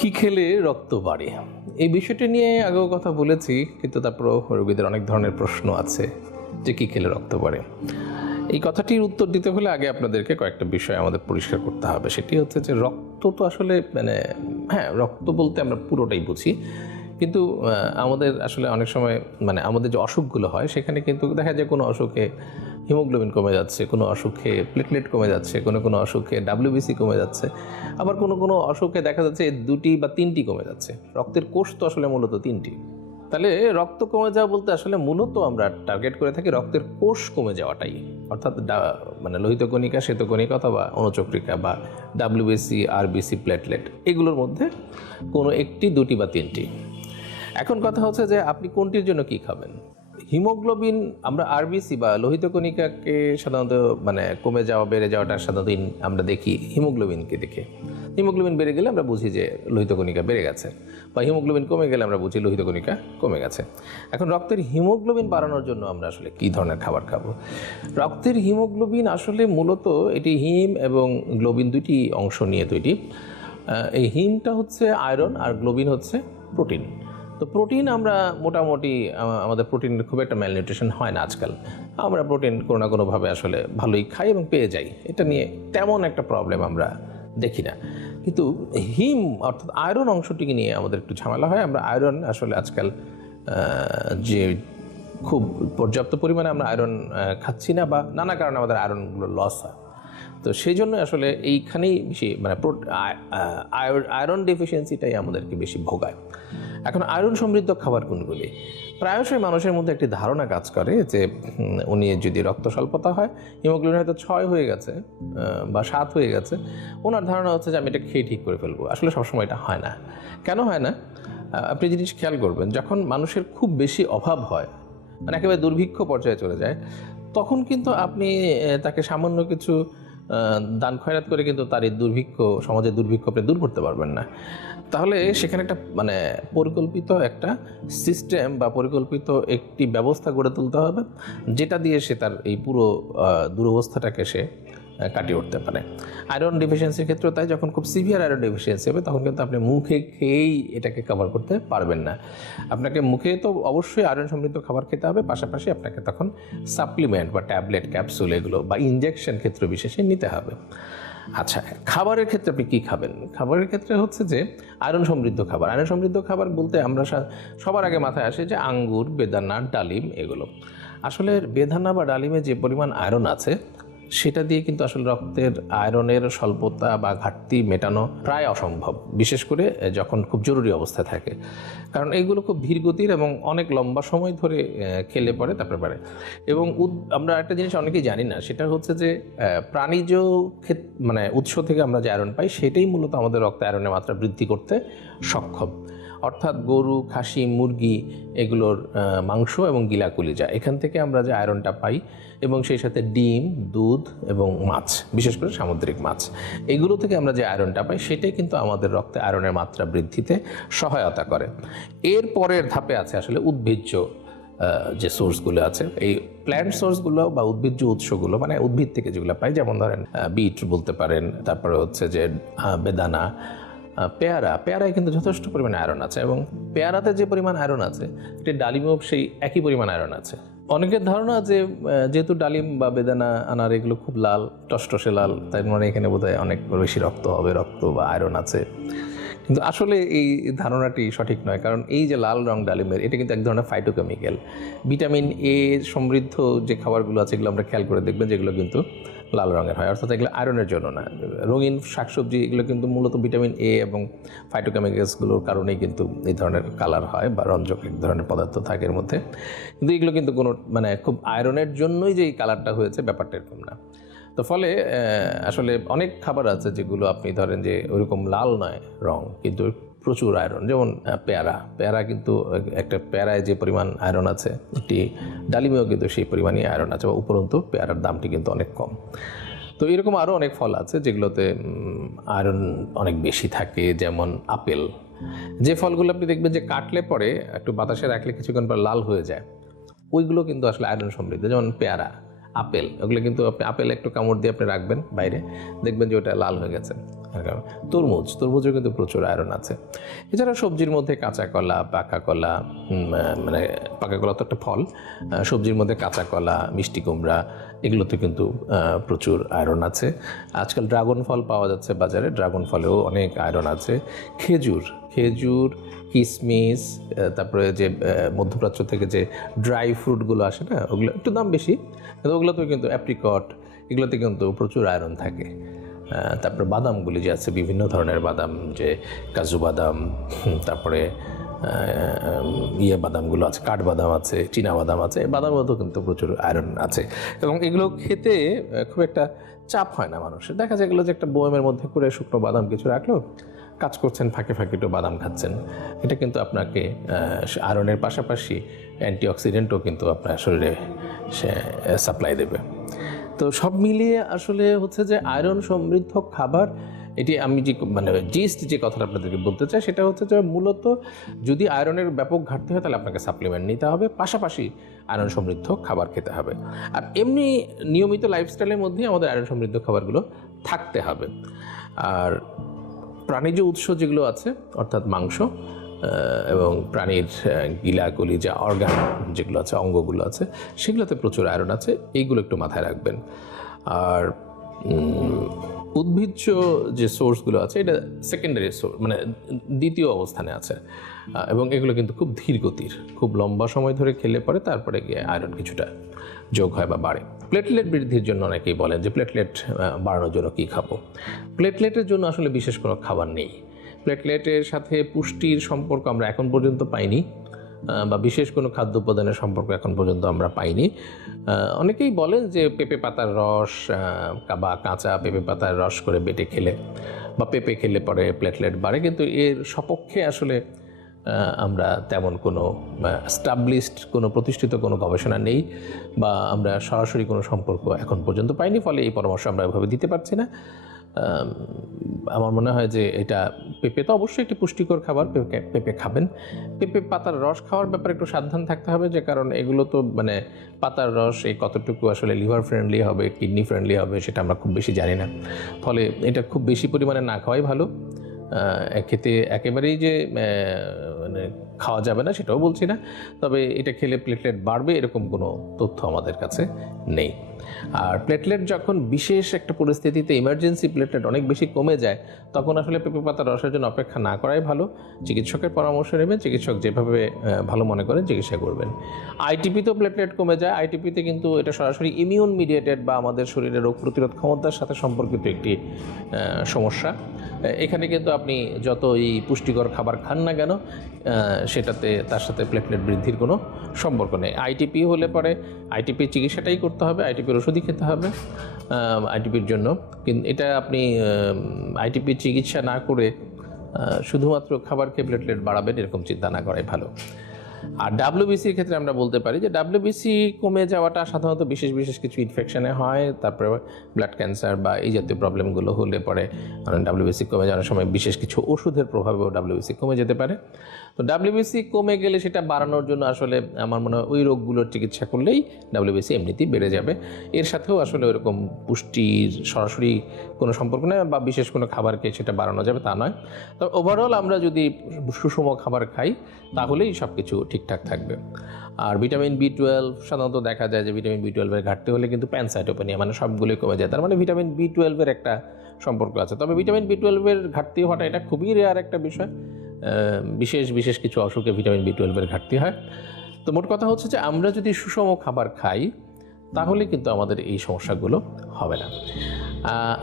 কি খেলে রক্ত বাড়ে? এই বিষয়টি নিয়ে আগেও কথা বলেছি, কিন্তু তারপরও রোগীদের অনেক ধরনের প্রশ্ন আছে যে কি খেলে রক্ত বাড়ে। এই কথাটির উত্তর দিতে হলে আগে আপনাদেরকে কয়েকটা বিষয় আমাদের পরিষ্কার করতে হবে। সেটি হচ্ছে যে রক্ত তো আসলে মানে হ্যাঁ রক্ত বলতে আমরা পুরোটাই বুঝি। কিন্তু আমাদের আসলে অনেক সময় মানে আমাদের যে অসুখগুলো হয়, সেখানে কিন্তু দেখা যায় কোনো অসুখে হিমোগ্লোবিন কমে যাচ্ছে, কোনো অসুখে প্লেটলেট কমে যাচ্ছে, কোনো কোনো অসুখে ডাব্লিউবিসি কমে যাচ্ছে। আবার কোনো কোনো অসুখে দেখা যাচ্ছে দুটি বা তিনটি কমে যাচ্ছে। রক্তের কোষ তো আসলে মূলত তিনটি। তাহলে রক্ত কমে যাওয়া বলতে আসলে মূলত আমরা টার্গেট করে থাকি রক্তের কোষ কমে যাওয়াটাই। অর্থাৎ মানে লোহিত কণিকা শ্বেতকণিকা অথবা অনুচক্রিকা বা ডাব্লিউবিসি আরবিসি প্লেটলেট এগুলোর মধ্যে কোনো একটি, দুটি বা তিনটি। এখন কথা হচ্ছে যে আপনি কোনটির জন্য কি খাবেন? হিমোগ্লোবিন আমরা আরবিসি বা লোহিত কণিকাকে সাধারণত মানে কমে যাওয়া, বেড়ে যাওয়াটা সাধারণত আমরা দেখি হিমোগ্লোবিনকে দেখে। হিমোগ্লোবিন বেড়ে গেলে আমরা বুঝি যে লোহিত কণিকা বেড়ে গেছে বা হিমোগ্লোবিন কমে গেলে আমরা বুঝি লোহিত কণিকা কমে গেছে। এখন রক্তের হিমোগ্লোবিন বাড়ানোর জন্য আমরা আসলে কী ধরনের খাবার খাব? রক্তের হিমোগ্লোবিন আসলে মূলত এটি হিম এবং গ্লোবিন দুটি অংশ নিয়ে তৈরি। এই হিমটা হচ্ছে আয়রন আর গ্লোবিন হচ্ছে প্রোটিন। তো প্রোটিন আমরা মোটামুটি আমাদের প্রোটিনের খুব একটা ম্যালনিউট্রিশন হয় না আজকাল। আমরা প্রোটিন কোনো না কোনোভাবে আসলে ভালোই খাই এবং পেয়ে যাই। এটা নিয়ে তেমন একটা প্রবলেম আমরা দেখি না। কিন্তু হিম অর্থাৎ আয়রন অংশটিকে নিয়ে আমাদের একটু ঝামেলা হয়। আমরা আয়রন আসলে আজকাল যে খুব পর্যাপ্ত পরিমাণে আমরা আয়রন খাচ্ছি না বা নানা কারণে আমাদের আয়রনগুলো লস হয়। তো সেই জন্য আসলে এইখানেই বেশি মানে আয়রন ডেফিসিয়েন্সিটাই আমাদেরকে বেশি ভোগায়। এখন আয়রন সমৃদ্ধ খাবার কোনগুলি? প্রায়শই মানুষের মধ্যে একটি ধারণা কাজ করে যে উনি যদি রক্ত স্বল্পতা হয়, হিমোগ্লোবিন হয়তো ছয় হয়ে গেছে বা সাত হয়ে গেছে। ওনার ধারণা হচ্ছে যে, আমি এটা খেয়ে ঠিক করে ফেলব। আসলে সবসময় এটা হয় না। কেন হয় না? আপনি জিনিস খেয়াল করবেন, যখন মানুষের খুব বেশি অভাব হয় মানে একেবারে দুর্ভিক্ষ পর্যায়ে চলে যায়, তখন কিন্তু আপনি তাকে সামান্য কিছু দান খয়রাত করে কিন্তু তার এই দুর্ভিক্ষ, সমাজের দুর্ভিক্ষ আপনি দূর করতে পারবেন না। তাহলে সেখানে একটা মানে পরিকল্পিত একটা সিস্টেম বা পরিকল্পিত একটি ব্যবস্থা গড়ে তুলতে হবে, যেটা দিয়ে সে তার এই পুরো দুরবস্থাটাকে সে কাটিয়ে উঠতে পারে। আয়রন ডেফিসিয়েন্সির ক্ষেত্রেও তাই যখন খুব সিভিয়ার আয়রন ডেফিসিয়েন্সি হবে, তখন কিন্তু আপনি মুখে খেয়েই এটাকে কভার করতে পারবেন না। আপনাকে মুখে তো অবশ্যই আয়রন সমৃদ্ধ খাবার খেতে হবে, পাশাপাশি আপনাকে তখন সাপ্লিমেন্ট বা ট্যাবলেট ক্যাপসুল এগুলো বা ইনজেকশন ক্ষেত্র বিশেষে নিতে হবে। আচ্ছা খাবারের ক্ষেত্রে আপনি কী খাবেন? খাবারের ক্ষেত্রে হচ্ছে যে আয়রন সমৃদ্ধ খাবার। আয়রন সমৃদ্ধ খাবার বলতে আমরা সবার আগে মাথায় আসে যে আঙ্গুর, বেদানা, ডালিম এগুলো। আসলে বেদানা বা ডালিমে যে পরিমাণ আয়রন আছে সেটা দিয়ে কিন্তু আসলে রক্তের আয়রনের স্বল্পতা বা ঘাটতি মেটানো প্রায় অসম্ভব। বিশেষ করে যখন খুব জরুরি অবস্থায় থাকে। কারণ এইগুলো খুব ধীর গতির এবং অনেক লম্বা সময় ধরে খেলে পরে তারপরে পারে এবং আমরা একটা জিনিস অনেকেই জানি না, সেটা হচ্ছে যে প্রাণীজ মানে উৎস থেকে আমরা যে আয়রন পাই, সেটাই মূলত আমাদের রক্তে আয়রনের মাত্রা বৃদ্ধি করতে সক্ষম। অর্থাৎ গরু, খাসি, মুরগি এগুলোর মাংস এবং গিলা কলিজা এখান থেকে আমরা যে আয়রনটা পাই এবং সেই সাথে ডিম, দুধ এবং মাছ, বিশেষ করে সামুদ্রিক মাছ, এগুলো থেকে আমরা যে আয়রনটা পাই সেটাই কিন্তু আমাদের রক্তে আয়রনের মাত্রা বৃদ্ধিতে সহায়তা করে। এর পরের ধাপে আছে আসলে উদ্ভিজ্জ যে সোর্সগুলো আছে, এই প্ল্যান্ট সোর্সগুলো বা উদ্ভিজ্জ উৎসগুলো মানে উদ্ভিদ থেকে যেগুলো পাই, যেমন ধরেন বিট বলতে পারেন, তারপরে হচ্ছে যে বেদানা পেয়ারা পেয়ারায় কিন্তু যথেষ্ট পরিমাণে আয়রন আছে এবং পেয়ারাতে যে পরিমাণ আয়রন আছে এটি ডালিমেও সেই একই পরিমাণ আয়রন আছে। অনেকের ধারণা যে যেহেতু ডালিম বা বেদানা আনার এগুলো খুব লাল টসটসে লাল তাই মানে এখানে বোধহয় অনেক বেশি রক্ত হবে রক্ত বা আয়রন আছে। কিন্তু আসলে এই ধারণাটি সঠিক নয় কারণ এই যে লাল রং ডালিমের এটা কিন্তু এক ধরনের ফাইটোকেমিক্যাল ভিটামিন এ সমৃদ্ধ যে খাবারগুলো আছে এগুলো আমরা খেয়াল করে দেখবেন যেগুলো কিন্তু লাল রঙের হয়। অর্থাৎ এগুলো আয়রনের জন্য না। রঙিন শাকসবজি এগুলো কিন্তু মূলত ভিটামিন এ এবং ফাইটোকেমিক্যালসগুলোর কারণেই কিন্তু এই ধরনের কালার হয় বা রঞ্জক এক ধরনের পদার্থ থাকে এর মধ্যে। কিন্তু এগুলো কিন্তু কোনো মানে খুব আয়রনের জন্যই যে এই কালারটা হয়েছে ব্যাপারটা এরকম না। তো ফলে আসলে অনেক খাবার আছে যেগুলো আপনি ধরেন যে ওইরকম লাল নয় রং, কিন্তু প্রচুর আয়রন যেমন পেয়ারা। পেয়ারা কিন্তু একটা পেয়ারায় যে পরিমাণ আয়রন আছে, একটি ডালিমেও কিন্তু সেই পরিমাণই আয়রন আছে, বা উপরন্তু পেয়ারার দামটি কিন্তু অনেক কম। তো এরকম আরও অনেক ফল আছে, যেগুলোতে আয়রন অনেক বেশি থাকে, যেমন আপেল। যে ফলগুলো আপনি দেখবেন যে কাটলে পরে একটু বাতাসে রাখলে কিছুক্ষণ পর লাল হয়ে যায়, ওইগুলো কিন্তু আসলে আয়রন সমৃদ্ধ, যেমন পেয়ারা। আপেল, ওগুলো কিন্তু আপনি আপেল একটু কামড় দিয়ে আপনি রাখবেন বাইরে। দেখবেন যে ওটা লাল হয়ে গেছে। তরমুজ, তরমুজও কিন্তু প্রচুর আয়রন আছে। এছাড়া সবজির মধ্যে কাঁচা কলা, পাকা কলা মানে পাকা কলা তো একটা ফল। সবজির মধ্যে কাঁচা কলা, মিষ্টি কুমড়া এগুলোতে কিন্তু প্রচুর আয়রন আছে। আজকাল ড্রাগন ফল পাওয়া যাচ্ছে বাজারে। ড্রাগন ফলেও অনেক আয়রন আছে। খেজুর খেজুর কিশমিশ তারপরে যে মধ্যপ্রাচ্য থেকে যে ড্রাই ফ্রুটগুলো আসে না, ওগুলো একটু দাম বেশি, কিন্তু ওগুলোতেও কিন্তু অ্যাপ্রিকট এগুলোতে কিন্তু প্রচুর আয়রন থাকে। তারপরে বাদামগুলি যে আছে, বিভিন্ন ধরনের বাদাম, যে কাজু বাদাম তারপরে ইয়ে বাদামগুলো আছে, কাঠবাদাম আছে চীনা বাদাম আছে বাদামেও কিন্তু প্রচুর আয়রন আছে। এবং এগুলো খেতে খুব একটা চাপ হয় না মানুষের। দেখা যায় এগুলো যে একটা বয়মের মধ্যে করে শুকনো বাদাম কিছু রাখল, কাজ করছেন, ফাঁকে ফাঁকে একটু বাদাম খাচ্ছেন। এটা কিন্তু আপনাকে আয়রনের পাশাপাশি অ্যান্টিঅক্সিডেন্টও কিন্তু আপনার শরীরে, সে সাপ্লাই দেবে। তো সব মিলিয়ে আসলে হচ্ছে যে আয়রন সমৃদ্ধ খাবার এটি আমি যে মানে জিস্ট যে কথাটা আপনাদেরকে বলতে চাই সেটা হচ্ছে যে মূলত যদি আয়রনের ব্যাপক ঘাটতি হয় তাহলে আপনাকে সাপ্লিমেন্ট নিতে হবে পাশাপাশি আয়রন সমৃদ্ধ খাবার খেতে হবে। আর এমনি নিয়মিত লাইফস্টাইলের মধ্যেই আমাদের আয়রন সমৃদ্ধ খাবারগুলো থাকতে হবে। আর প্রাণীজ উৎস যেগুলো আছে অর্থাৎ মাংস এবং প্রাণীর আহ, গিলা কলিজা অর্গান যেগুলো আছে অঙ্গগুলো আছে সেগুলোতে প্রচুর আয়রন আছে এইগুলো একটু মাথায় রাখবেন। আর উদ্ভিজ্জ যে সোর্সগুলো আছে, এটা সেকেন্ডারি সোর্স মানে দ্বিতীয় অবস্থানে আছে। এবং এগুলো কিন্তু খুব ধীর গতির, খুব লম্বা সময় ধরে খেলে পরে তারপরে গিয়ে আয়রন কিছুটা যোগ হয় বা বাড়ে। প্লেটলেট বৃদ্ধির জন্য অনেকেই বলেন যে প্লেটলেট বাড়ানোর জন্য কী খাব? প্লেটলেটের জন্য আসলে বিশেষ কোনো খাবার নেই। প্লেটলেটের সাথে পুষ্টির সম্পর্ক আমরা এখন পর্যন্ত পাইনি। বা বিশেষ কোনো খাদ্য উপাদানের সম্পর্ক এখন পর্যন্ত আমরা পাইনি। অনেকেই বলেন যে পেঁপে পাতার রস বা কাঁচা পেঁপে পাতার রস করে বেটে খেলে বা পেঁপে খেলে পরে প্লেটলেট বাড়ে, কিন্তু এর সপক্ষে আসলে আমরা তেমন কোনো স্টাবলিশড কোনো প্রতিষ্ঠিত কোনো গবেষণা নেই বা আমরা সরাসরি কোনো সম্পর্ক এখন পর্যন্ত পাইনি, ফলে এই পরামর্শ আমরা এভাবে দিতে পারছি না। আমার মনে হয় যে এটা পেঁপে তো অবশ্যই একটি পুষ্টিকর খাবার, পেঁপে পেঁপে খাবেন। পেঁপে পাতার রস খাওয়ার ব্যাপারে একটু সাবধান থাকতে হবে, যে কারণ এগুলো তো মানে পাতার রস এই কতটুকু আসলে লিভার ফ্রেন্ডলি হবে কিডনি ফ্রেন্ডলি হবে, সেটা আমরা খুব বেশি জানি না। ফলে এটা খুব বেশি পরিমাণে না খাওয়াই ভালো। খেতে একেবারেই যে মানে খাওয়া যাবে না সেটাও বলছি না। তবে এটা খেলে প্লেটলেট বাড়বে এরকম কোনো তথ্য আমাদের কাছে নেই। আর প্লেটলেট যখন বিশেষ একটা পরিস্থিতিতে ইমার্জেন্সি প্লেটলেট অনেক বেশি কমে যায়, তখন আসলে পেঁপে পাতা রসের জন্য অপেক্ষা না করাই ভালো। চিকিৎসকের পরামর্শ নেবেন, চিকিৎসক যেভাবে ভালো মনে করেন চিকিৎসা করবেন। আইটিপিতেও প্লেটলেট কমে যায়। আইটিপিতে কিন্তু এটা সরাসরি ইমিউন মিডিয়েটেড বা আমাদের শরীরের রোগ প্রতিরোধ ক্ষমতার সাথে সম্পর্কিত একটি সমস্যা। এখানে কিন্তু আপনি যত এই পুষ্টিকর খাবার খান না কেন সেটাতে তার সাথে প্লেটলেট বৃদ্ধির কোনো সম্পর্ক নেই। আইটিপি হলে পরে আইটিপির চিকিৎসাটাই করতে হবে আইটিপির ওষুধই খেতে হবে আইটিপির জন্য। কিন্তু এটা আপনি আইটিপির চিকিৎসা না করে শুধুমাত্র খাবার খেয়ে প্লেটলেট বাড়াবেন, এরকম চিন্তা না করাই ভালো। আর ডাব্লিউবিসির ক্ষেত্রে আমরা বলতে পারি যে ডাব্লিউবিসি কমে যাওয়াটা সাধারণত বিশেষ বিশেষ কিছু ইনফেকশনে হয়, তারপরে ব্লাড ক্যান্সার বা এই জাতীয় প্রবলেমগুলো হলে পরে ডাব্লিউবিসি কমে যাওয়ার সময় বিশেষ কিছু ওষুধের প্রভাবেও ডাব্লিউবিসি কমে যেতে পারে। তো ডাব্লিউবিসি কমে গেলে সেটা বাড়ানোর জন্য আসলে আমার মনে হয় ওই রোগগুলোর চিকিৎসা করলেই ডাব্লিউবিসি এমনিতেই বেড়ে যাবে। এর সাথেও আসলে ওরকম পুষ্টির সরাসরি কোনো সম্পর্ক নেই বা বিশেষ কোনো খাবার খেয়ে সেটা বাড়ানো যাবে তা নয়। তো ওভারঅল আমরা যদি সুষম খাবার খাই, তাহলেই সব কিছু ঠিকঠাক থাকবে। আর ভিটামিন বি টুয়েলভ সাধারণত দেখা যায় যে ভিটামিন বি টুয়েলভের ঘাটতি হলে কিন্তু প্যানসাইটোপেনিয়া মানে সবগুলোই কমে যায়। তার মানে ভিটামিন বি টুয়েলভের একটা সম্পর্ক আছে। তবে ভিটামিন বি টুয়েলভের ঘাটতি হওয়াটা এটা খুবই রেয়ার একটা বিষয়। বিশেষ বিশেষ কিছু অসুখে ভিটামিন বি টুয়েলভের ঘাটতি হয়। তো মোট কথা হচ্ছে যে আমরা যদি সুষম খাবার খাই, তাহলে কিন্তু আমাদের এই সমস্যাগুলো হবে না।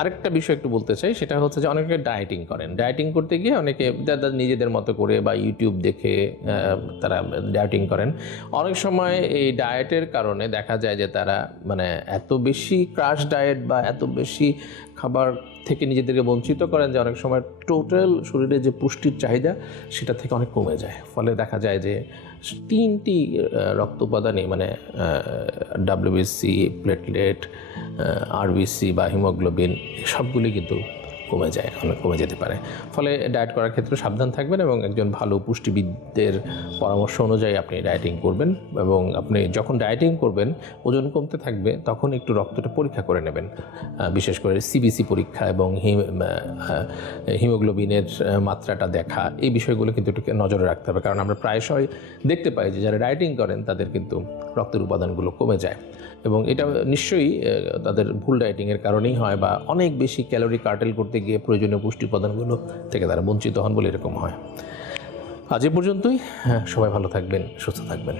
আরেকটা বিষয় একটু বলতে চাই, সেটা হচ্ছে যে অনেকে ডায়েটিং করেন। ডায়েটিং করতে গিয়ে অনেকে যাদের নিজেদের মতো করে বা ইউটিউব দেখে তারা ডায়েটিং করেন। অনেক সময় এই ডায়েটের কারণে দেখা যায় যে তারা মানে এত বেশি ক্রাশ ডায়েট বা এত বেশি খাবার থেকে নিজেদেরকে বঞ্চিত করেন যে অনেক সময় টোটাল শরীরে যে পুষ্টির চাহিদা, সেটা থেকে অনেক কমে যায়। ফলে দেখা যায় যে তিনটি রক্ত উপাদানই মানে ডাব্লিউবিসি প্লেটলেট আরবিসি বা হিমোগ্লোবিন সবগুলি কিন্তু কমে যায়, অনেক কমে যেতে পারে। ফলে ডায়েট করার ক্ষেত্রে সাবধান থাকবেন এবং একজন ভালো পুষ্টিবিদদের পরামর্শ অনুযায়ী আপনি ডায়েটিং করবেন এবং আপনি যখন ডায়েটিং করবেন, ওজন কমতে থাকবে, তখন একটু রক্তটা পরীক্ষা করে নেবেন। বিশেষ করে সিবিসি পরীক্ষা এবং হিমোগ্লোবিনের মাত্রাটা দেখা, এই বিষয়গুলো কিন্তু একটু নজরে রাখতে হবে। কারণ আমরা প্রায়শই দেখতে পাই যে যারা ডায়েটিং করেন, তাদের কিন্তু রক্তের উপাদানগুলো কমে যায়। এবং এটা নিশ্চয়ই তাদের ভুল ডায়েটিংয়ের কারণেই হয় বা অনেক বেশি ক্যালোরি কার্টেল করতে গিয়ে প্রয়োজনীয় পুষ্টি উপাদানগুলো থেকে তারা বঞ্চিত হন বলে এরকম হয়। আজ এ পর্যন্তই হ্যাঁ, সবাই ভালো থাকবেন সুস্থ থাকবেন।